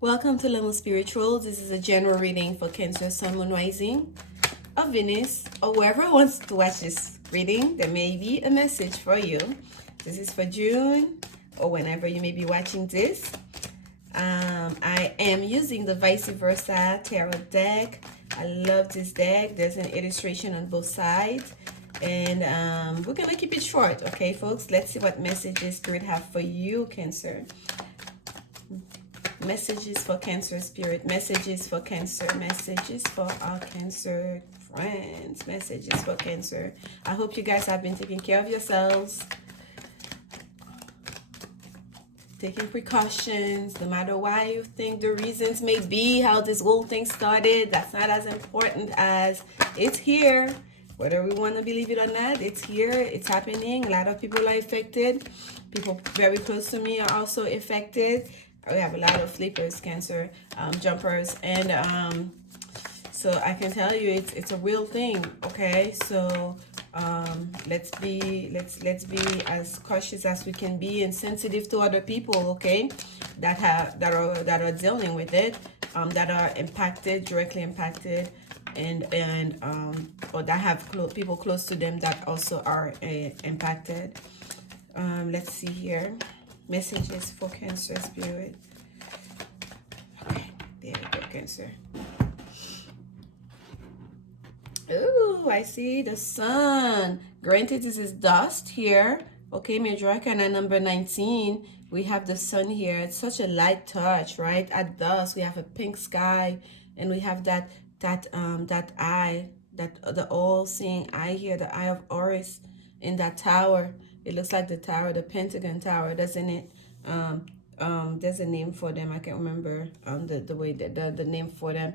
Welcome to Lanmou Spiritual. This is a general reading for Cancer, Sun, Moon, Rising, or Venus, or whoever wants to watch this reading. There may be a message for you. This is for June, or whenever you may be watching this. I am using the Vice Versa Tarot deck. I love this deck. There's an illustration on both sides. And we're going to keep it short, okay, folks? Let's see what messages Spirit have for you, Cancer. Messages for Cancer Spirit, messages for Cancer, messages for our Cancer friends, messages for Cancer. I hope you guys have been taking care of yourselves, taking precautions, no matter why you think the reasons may be, how this whole thing started. That's not as important as it's here. Whether we want to believe it or not, it's here, it's happening. A lot of people are affected. People very close to me are also affected. We have a lot of sleepers, Cancer, jumpers, and so I can tell you it's a real thing. Okay, so let's be as cautious as we can be and sensitive to other people. Okay, that are dealing with it, that are impacted, directly impacted, and or that have people close to them that also are impacted. Let's see here. Messages for Cancer Spirit. Okay, there we go, Cancer. Ooh, I see the sun. Granted, this is dust here. Okay, Major Arcana number 19. We have the sun here. It's such a light touch, right? At dusk, we have a pink sky, and we have that eye, the all-seeing eye here, the eye of Horus in that tower. It looks like the tower, the Pentagon Tower, doesn't it? There's a name for them. I can't remember the way the name for them,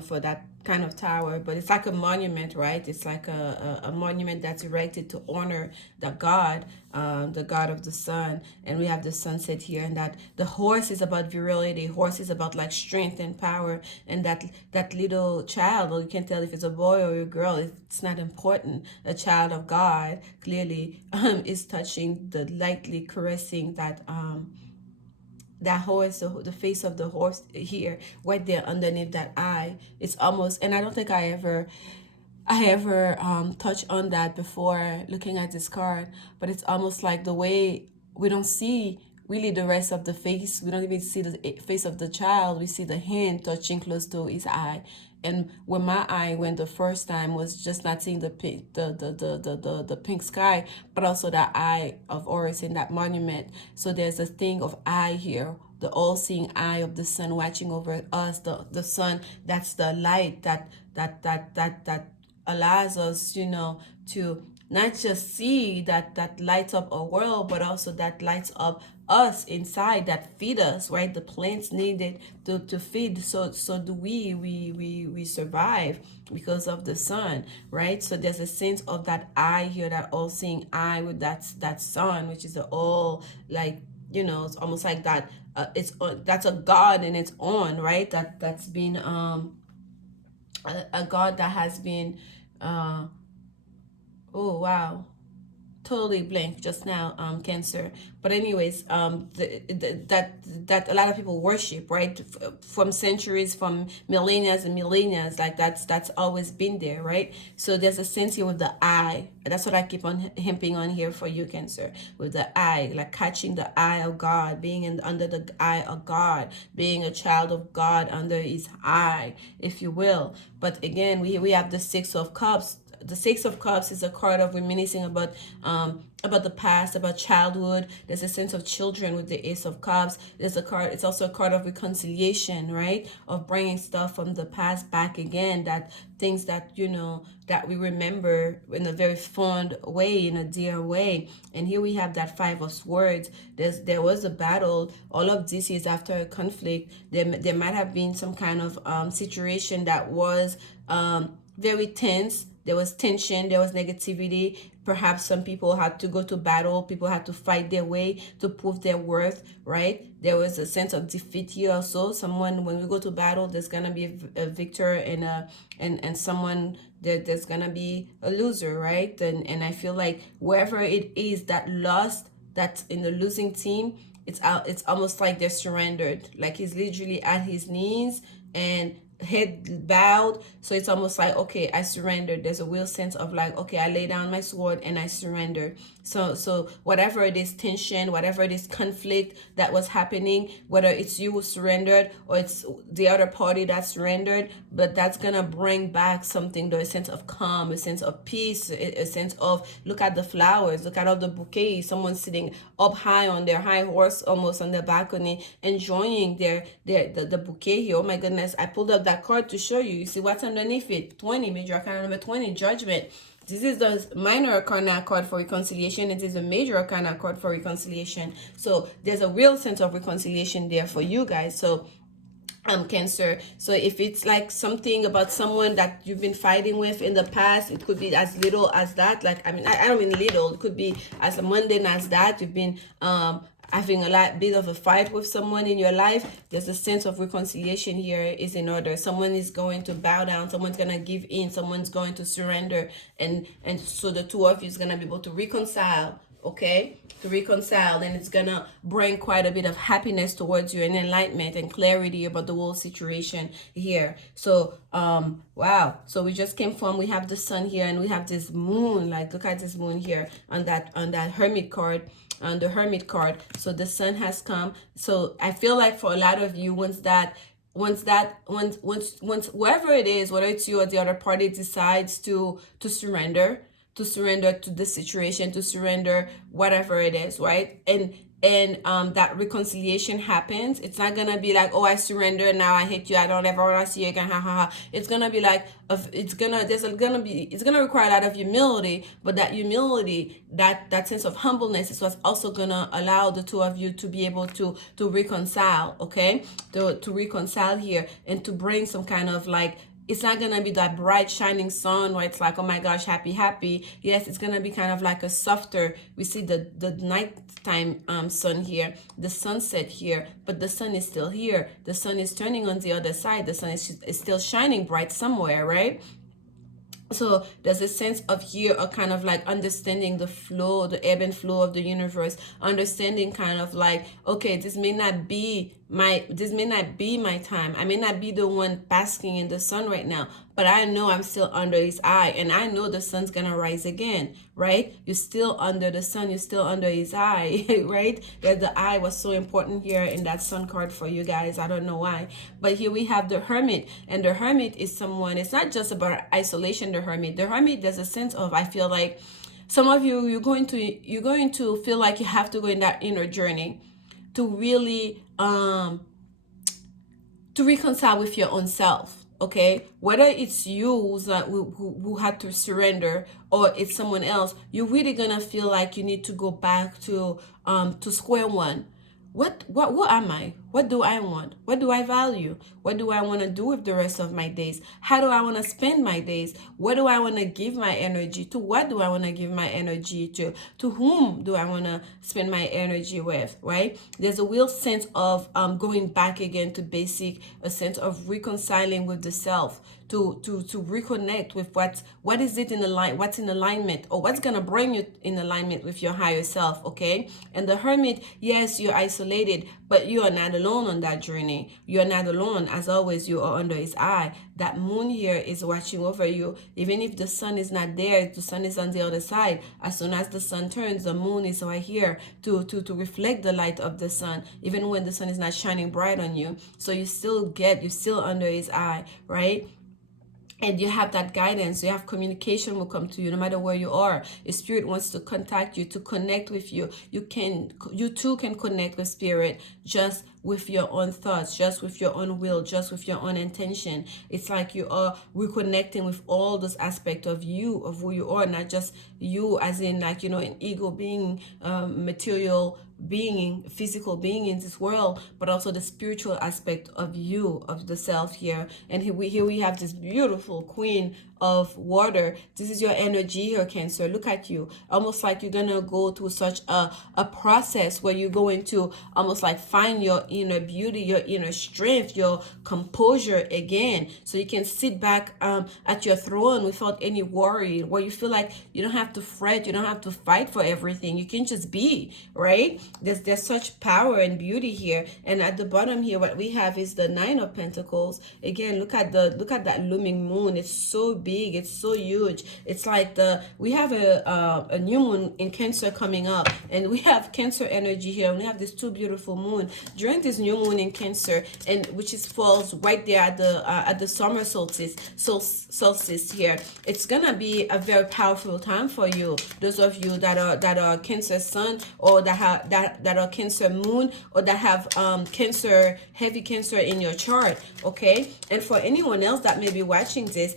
for that kind of tower, but it's like a monument, right? It's like a monument that's erected to honor the god of the sun. And we have the sunset here, and that the horse is about virility. Horse is about like strength and power, and that little child, or you can't tell if it's a boy or a girl, it's not important. A child of God clearly is touching, the lightly caressing that horse, the face of the horse here, right there underneath that eye. It's almost, and I don't think I ever touched on that before looking at this card, but it's almost like the way we don't see really the rest of the face. We don't even see the face of the child. We see the hand touching close to his eye. And when my eye went the first time was just not seeing the pink, the pink sky, but also that eye of Horus in that monument. So there's a thing of eye here, the all-seeing eye of the sun watching over us. The sun, that's the light that allows us, to not just see that lights up our world, but also that lights up us inside, that feed us, right? The plants need it to feed, so do we survive because of the sun, right? So there's a sense of that eye here, that all-seeing eye with that sun, which is the all, like, it's almost like that. That's a god in its own right, that's been a god that has been oh wow, totally blank just now, Cancer. But anyways, that a lot of people worship, right? From centuries, from millennia and millennia, like that's always been there, right? So there's a sense here with the eye. That's what I keep on hemping on here for you, Cancer, with the eye, like catching the eye of God, being under the eye of God, being a child of God under his eye, if you will. But again, we have the Six of Cups. The Six of Cups is a card of reminiscing about the past, about childhood. There's a sense of children with the Ace of Cups. There's a card. It's also a card of reconciliation, right? Of bringing stuff from the past back again. That things that that we remember in a very fond way, in a dear way. And here we have that Five of Swords. There was a battle. All of this is after a conflict. There might have been some kind of situation that was very tense. There was tension, there was negativity. Perhaps some people had to go to battle. People had to fight their way to prove their worth, right? There was a sense of defeat here also. Someone, when we go to battle, there's gonna be a victor and someone there's gonna be a loser, right? And I feel like wherever it is that lost, that's in the losing team, it's almost like they're surrendered, like he's literally at his knees and head bowed. So it's almost like, okay, I surrendered. There's a real sense of like, okay, I lay down my sword and I surrender. So whatever it is, tension, whatever it is, conflict that was happening, whether it's you who surrendered or it's the other party that surrendered, but that's gonna bring back something, though, a sense of calm, a sense of peace, a sense of, look at the flowers, look at all the bouquets, someone sitting up high on their high horse, almost on the balcony, enjoying the bouquet here. Oh my goodness, I pulled up that card to show you. You see what's underneath it? 20, major arcana number 20, judgment. This is the minor arcana card for reconciliation. It is a major arcana card for reconciliation. So there's a real sense of reconciliation there for you guys. So Cancer. So if it's like something about someone that you've been fighting with in the past, it could be as little as that. Like, I mean, I don't mean little. It could be as mundane as that. You've been having a bit of a fight with someone in your life. There's a sense of reconciliation here is in order. Someone is going to bow down. Someone's gonna give in. Someone's going to surrender, and so the two of you is gonna be able to reconcile. Okay, to reconcile, and it's gonna bring quite a bit of happiness towards you and enlightenment and clarity about the whole situation here. So wow, so we just came from, we have the sun here and we have this moon. Like, look at this moon here on that hermit card, on the hermit card. So the sun has come. So I feel like for a lot of you, once whoever it is, whether it's you or the other party, decides to surrender, to the situation, to surrender whatever it is, right? And that reconciliation happens. It's not gonna be like, oh, I surrender, now I hate you, I don't ever want to see you again, ha ha ha. It's gonna be like, it's gonna require a lot of humility, but that humility, that sense of humbleness is what's also gonna allow the two of you to be able to reconcile, okay, to reconcile here, and to bring some kind of like, it's not gonna be that bright shining sun where it's like, oh my gosh, happy, happy. Yes, it's gonna be kind of like a softer, we see the nighttime sun here, the sunset here, but the sun is still here. The sun is turning on the other side. The sun is still shining bright somewhere, right? So there's a sense of here, a kind of like understanding the flow, the ebb and flow of the universe, understanding kind of like, okay, this may not be my time. I may not be the one basking in the sun right now, but I know I'm still under his eye, and I know the sun's gonna rise again, right? You're still under the sun, you're still under his eye, right? That the eye was so important here in that sun card for you guys. I don't know why, but here we have the hermit, and the hermit is someone, it's not just about isolation. The hermit, there's a sense of, I feel like some of you, you're going to feel like you have to go in that inner journey to really to reconcile with your own self, okay? Whether it's you who had to surrender, or it's someone else, you're really gonna feel like you need to go back to square one. What am I? What do I want? What do I value? What do I want to do with the rest of my days? How do I want to spend my days? What do I want to give my energy to? What do I want to give my energy to? To whom do I want to spend my energy with, right? There's a real sense of going back again to basic, a sense of reconciling with the self, to reconnect with what is it in what's in alignment, or what's gonna bring you in alignment with your higher self, okay? And the hermit, yes, you're isolated, but you are not alone on that journey. You are not alone. As always, you are under his eye. That moon here is watching over you. Even if the sun is not there, the sun is on the other side. As soon as the sun turns, the moon is right here to reflect the light of the sun, even when the sun is not shining bright on you. So you're still under his eye, right? And you have that guidance, you have communication will come to you no matter where you are. Your spirit wants to contact you, to connect with you. You too can connect with spirit just with your own thoughts, just with your own will, just with your own intention. It's like you are reconnecting with all those aspects of you, of who you are, not just you as in like, an ego being, material being, physical being in this world, but also the spiritual aspect of you, of the self here. And here we have this beautiful queen of water. This is your energy here, Cancer. Look at you, almost like you're gonna go through such a process where you're going to almost like find your inner beauty, your inner strength, your composure again, so you can sit back at your throne without any worry, where you feel like you don't have to fret, you don't have to fight for everything, you can just be, right? There's such power and beauty here. And at the bottom here, what we have is the Nine of Pentacles. Again, look at that looming moon. It's so big, it's so huge. It's like we have a new moon in Cancer coming up, and we have Cancer energy here. We have these two beautiful moon during this new moon in Cancer, and which is falls right there at the summer solstice here. It's gonna be a very powerful time for you. Those of you that are Cancer sun, or that are Cancer moon, or that have Cancer, heavy Cancer in your chart. Okay, and for anyone else that may be watching this,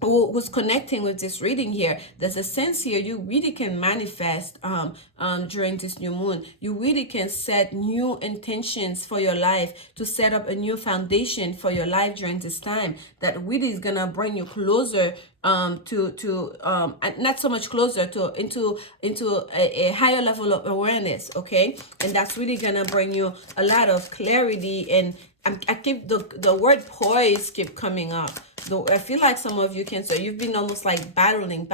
who's connecting with this reading here, there's a sense here you really can manifest during this new moon. You really can set new intentions for your life, to set up a new foundation for your life during this time that really is gonna bring you closer not so much closer to into a higher level of awareness. Okay, and that's really gonna bring you a lot of clarity. And I keep the word poise keep coming up. Though I feel like some of you, Cancer, you've been almost like battling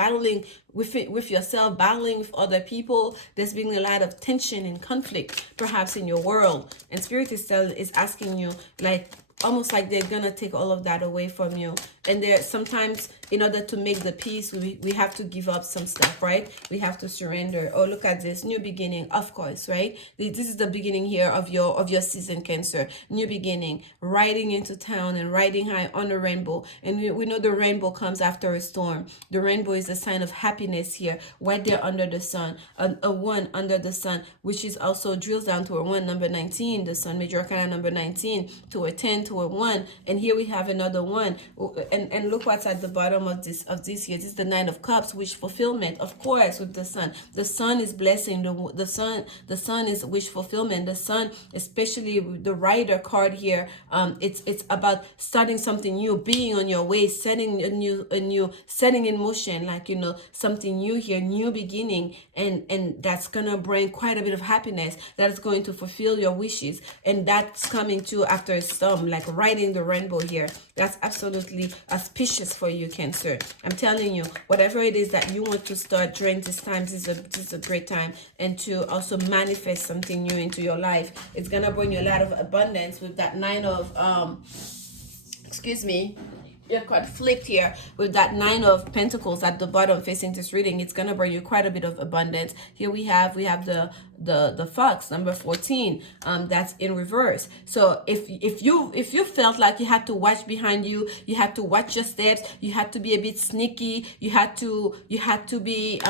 with yourself, battling with other people. There's been a lot of tension and conflict perhaps in your world, and Spirit is asking you, like, almost like they're gonna take all of that away from you. And there sometimes, in order to make the peace, we have to give up some stuff, right? We have to surrender. Oh, look at this new beginning, of course, right? This is the beginning here of your season, Cancer. New beginning, riding into town and riding high on a rainbow. And we know the rainbow comes after a storm. The rainbow is a sign of happiness here, right there under the sun. A one under the sun, which is also drills down to a one, number 19, the sun major arcana number 19, to a 10, to a 1. And here we have another one. And look what's at the bottom of this here. This is the Nine of Cups, wish fulfillment, of course, with the sun. The sun is blessing. The sun is wish fulfillment. The sun, especially with the Rider card here, it's about starting something new, being on your way, setting a new setting in motion, like, you know, something new here, new beginning. And that's gonna bring quite a bit of happiness. That's going to fulfill your wishes. And that's coming too after a storm, like riding the rainbow here. That's absolutely auspicious for you, Cancer. I'm telling you, whatever it is that you want to start during this time, this is a great time. And to also manifest something new into your life. It's gonna bring you a lot of abundance with that Nine of excuse me, you're quite flipped here with that Nine of Pentacles at the bottom facing this reading. It's gonna bring you quite a bit of abundance. Here we have the Fox number 14, that's in reverse. So if you felt like you had to watch behind you, you had to watch your steps, you had to be a bit sneaky, you had to be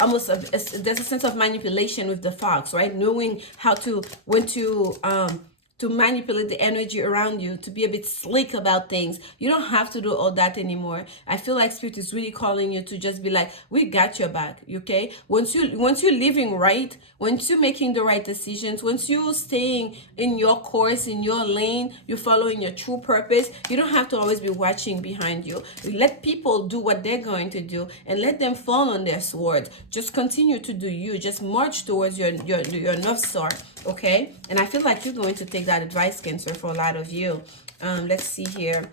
almost there's a sense of manipulation with the Fox, right? Knowing how to when to manipulate the energy around you, to be a bit slick about things. You don't have to do all that anymore. I feel like Spirit is really calling you to just be like, we got your back, okay? Once you're living right, once you're making the right decisions, once you're staying in your course, in your lane, you're following your true purpose, you don't have to always be watching behind you. Let people do what they're going to do and let them fall on their swords. Just continue to do you. Just march towards your North Star, okay? And I feel like you're going to take that advice, Cancer, for a lot of you. Let's see here.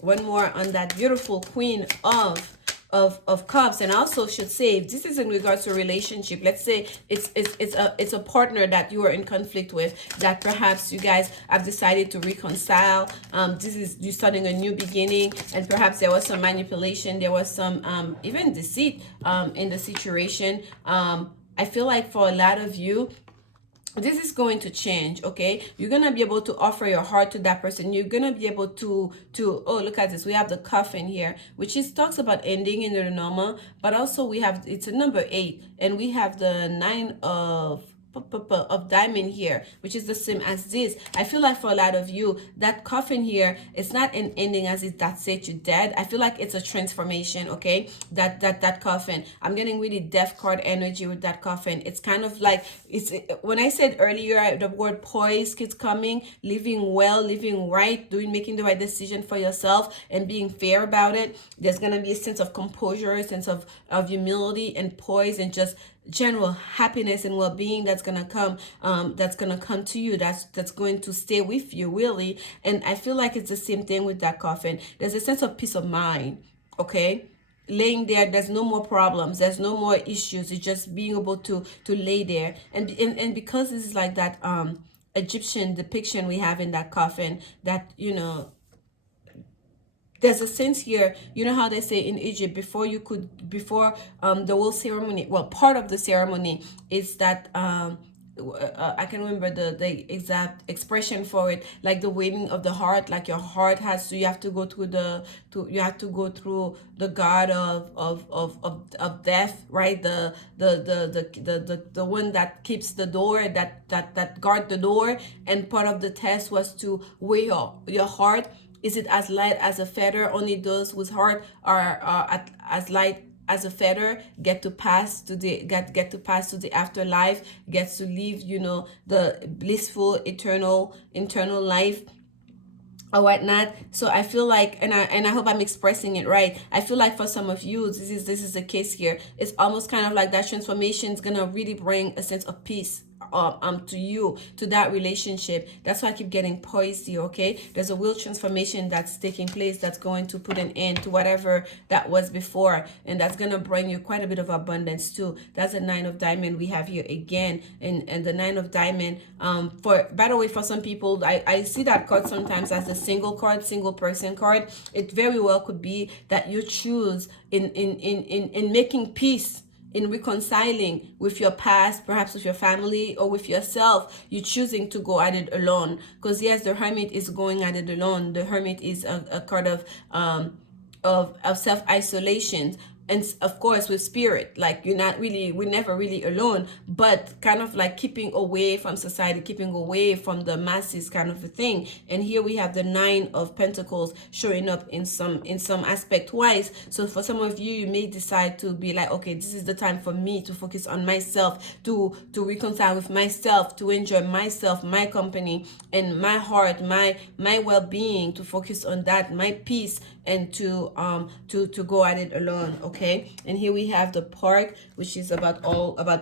One more on that beautiful Queen of Cups. And I also should say, if this is in regards to a relationship, let's say it's a partner that you are in conflict with, that perhaps you guys have decided to reconcile. This is you starting a new beginning, and perhaps there was some manipulation, there was some even deceit in the situation. I feel like for a lot of you, this is going to change, okay? You're gonna be able to offer your heart to that person. You're gonna be able to oh, look at this. We have the Coffin here, which is talks about ending in the normal, but also we have, it's a number 8, and we have the Nine of of diamond here, which is the same as this. I feel like for a lot of you, that coffin here, it's not an ending as it that's it, you're dead. I feel like it's a transformation, okay? That coffin. I'm getting really death card energy with that coffin. It's kind of like, it's when I said earlier the word poise keeps coming, living well, living right, making the right decision for yourself and being fair about it. There's gonna be a sense of composure, a sense of humility and poise and just general happiness and well-being that's gonna come to you, that's going to stay with you, really. And I feel like it's the same thing with that coffin. There's a sense of peace of mind, okay? Laying there, there's no more problems, there's no more issues. It's just being able to lay there, and because it's like that Egyptian depiction we have in that coffin, that there's a sense here, how they say in Egypt, before the whole ceremony, well, part of the ceremony is that I can remember the exact expression for it, like the waiting of the heart, like your heart has to, you have to go through the god of death, right? The one that keeps the door, that guard the door, and part of the test was to weigh your heart. Is it as light as a feather? Only those whose heart are as light as a feather get to pass to the afterlife, gets to live, the blissful eternal life or whatnot. So I feel like, and I hope I'm expressing it right, I feel like for some of you, this is the case here. It's almost kind of like that transformation is gonna really bring a sense of peace to you, to that relationship. That's why I keep getting poised here, okay? There's a real transformation that's taking place, that's going to put an end to whatever that was before, and that's gonna bring you quite a bit of abundance too. That's a 9 of diamond we have here again, and the 9 of diamond, by the way, for some people, I see that card sometimes as a single person card. It very well could be that you choose in making peace, in reconciling with your past, perhaps with your family or with yourself. You're choosing to go at it alone, because yes, the Hermit is going at it alone. The Hermit is a card of self-isolation, and of course with spirit, like we're never really alone, but kind of like keeping away from society, keeping away from the masses, kind of a thing. And here we have the 9 of Pentacles showing up in some aspect wise. So for some of you, you may decide to be like, okay, this is the time for me to focus on myself, to reconcile with myself, to enjoy myself, my company, and my heart, my well-being, to focus on that, my peace, and to go at it alone, okay? And here we have the Park, which is about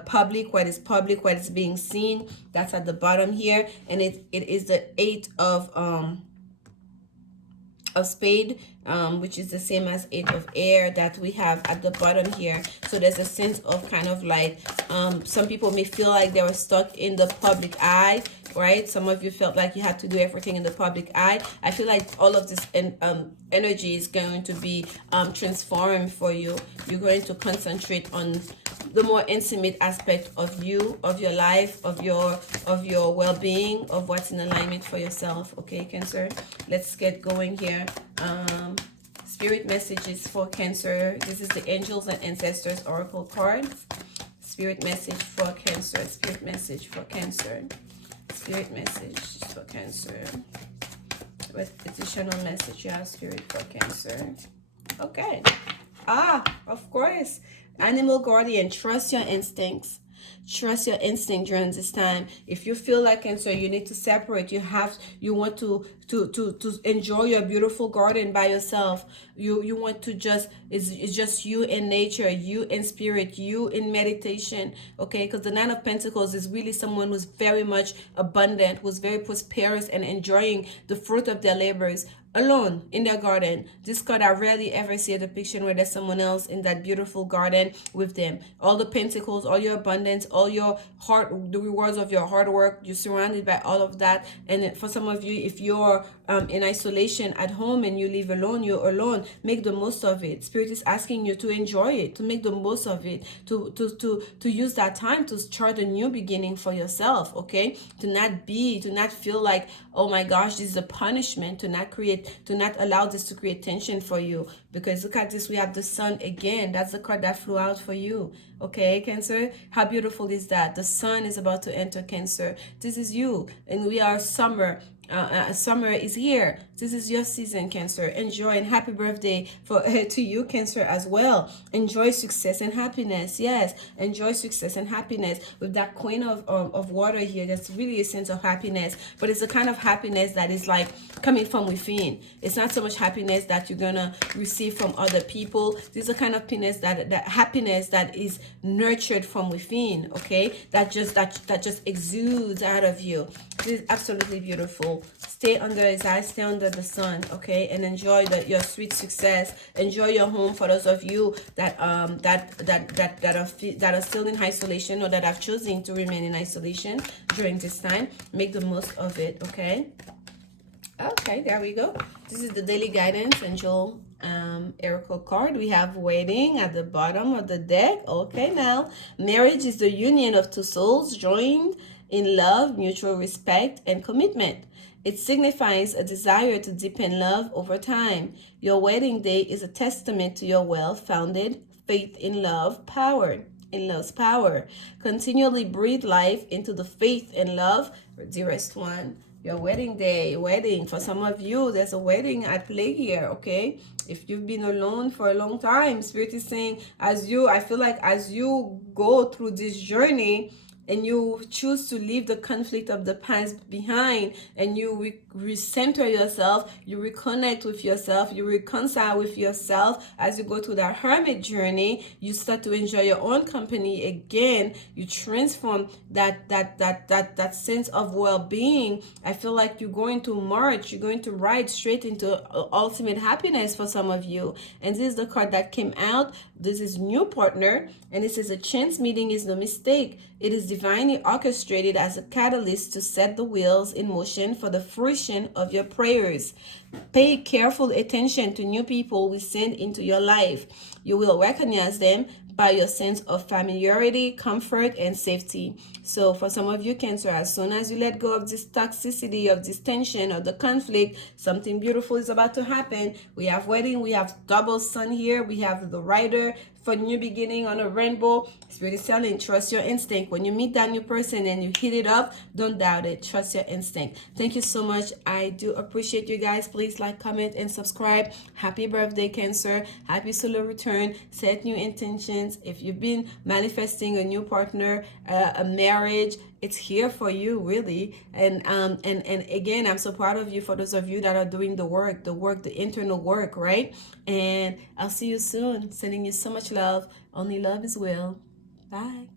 public, what is public, what is being seen. That's at the bottom here, and it is the 8 of spade, which is the same as 8 of air that we have at the bottom here. So there's a sense of kind of like, some people may feel like they were stuck in the public eye, right? Some of you felt like you had to do everything in the public eye. I feel like all of this energy is going to be transformed for you. You're going to concentrate on the more intimate aspect of you, of your life, of your well-being, of what's in alignment for yourself, okay, Cancer? Let's get going here. Spirit messages for Cancer. This is the Angels and Ancestors Oracle cards. Spirit message for Cancer. Spirit message for Cancer. Spirit message for Cancer. Additional message, yeah, Spirit for Cancer. Okay. Of course. Animal guardian, trust your instincts. Trust your instinct during this time. If you feel like Cancer, you need to separate. You want to enjoy your beautiful garden by yourself. You want to it's just you in nature, you in spirit, you in meditation, okay? Because the 9 of Pentacles is really someone who's very much abundant, who's very prosperous and enjoying the fruit of their labors alone in their garden. This card, I rarely ever see a depiction where there's someone else in that beautiful garden with them. All the pentacles, all your abundance, all your the rewards of your hard work, you're surrounded by all of that. And for some of you, if you're in isolation at home and you live alone, you're alone, make the most of it. Spirit is asking you to enjoy it, to make the most of it, to use that time to chart a new beginning for yourself, okay? To not feel like, oh my gosh, this is a punishment, to not create do not allow this to create tension for you, because look at this, we have the sun again. That's the card that flew out for you. Okay, Cancer, how beautiful is that? The sun is about to enter Cancer. This is you, and we are summer. Summer is here. This is your season, Cancer. Enjoy, and happy birthday for to you, Cancer, as well. Enjoy success and happiness. Yes, enjoy success and happiness with that queen of water here. That's really a sense of happiness, but it's a kind of happiness that is like coming from within. It's not so much happiness that you're gonna receive from other people. This is a kind of happiness that is nurtured from within. Okay, that just exudes out of you. This is absolutely beautiful. Stay under his eyes, stay under the sun, okay, and enjoy your sweet success. Enjoy your home. For those of you that are still in isolation, or that have chosen to remain in isolation during this time, make the most of it. Okay, there we go. This is the daily guidance angel oracle card. We have waiting at the bottom of the deck. Okay, now marriage is the union of two souls joined in love, mutual respect, and commitment. It signifies a desire to deepen love over time. Your wedding day is a testament to your well-founded faith in love power. In love's power. Continually breathe life into the faith and love, dearest one. Your wedding day, wedding. For some of you, there's a wedding at play here, okay? If you've been alone for a long time, Spirit is saying, I feel like as you go through this journey, and you choose to leave the conflict of the past behind, and you recenter yourself, you reconnect with yourself, you reconcile with yourself as you go through that hermit journey, you start to enjoy your own company again. You transform that sense of well-being. I feel like you're going to march, you're going to ride straight into ultimate happiness for some of you. And this is the card that came out. This is new partner, and it says a chance meeting is no mistake. It is divinely orchestrated as a catalyst to set the wheels in motion for the fruition of your prayers. Pay careful attention to new people we send into your life. You will recognize them by your sense of familiarity, comfort, and safety. So for some of you, Cancer, as soon as you let go of this toxicity, of this tension, of the conflict, something beautiful is about to happen. We have wedding, we have double sun here, we have the rider for new beginning on a rainbow. Spirit is telling, trust your instinct. When you meet that new person and you hit it up, don't doubt it. Trust your instinct. Thank you so much. I do appreciate you guys. Please like, comment, and subscribe. Happy birthday, Cancer. Happy solar return. Set new intentions. If you've been manifesting a new partner, a marriage, it's here for you, really. And again, I'm so proud of you, for those of you that are doing the work, the internal work, right? And I'll see you soon. Sending you so much love. Only love is will. Bye.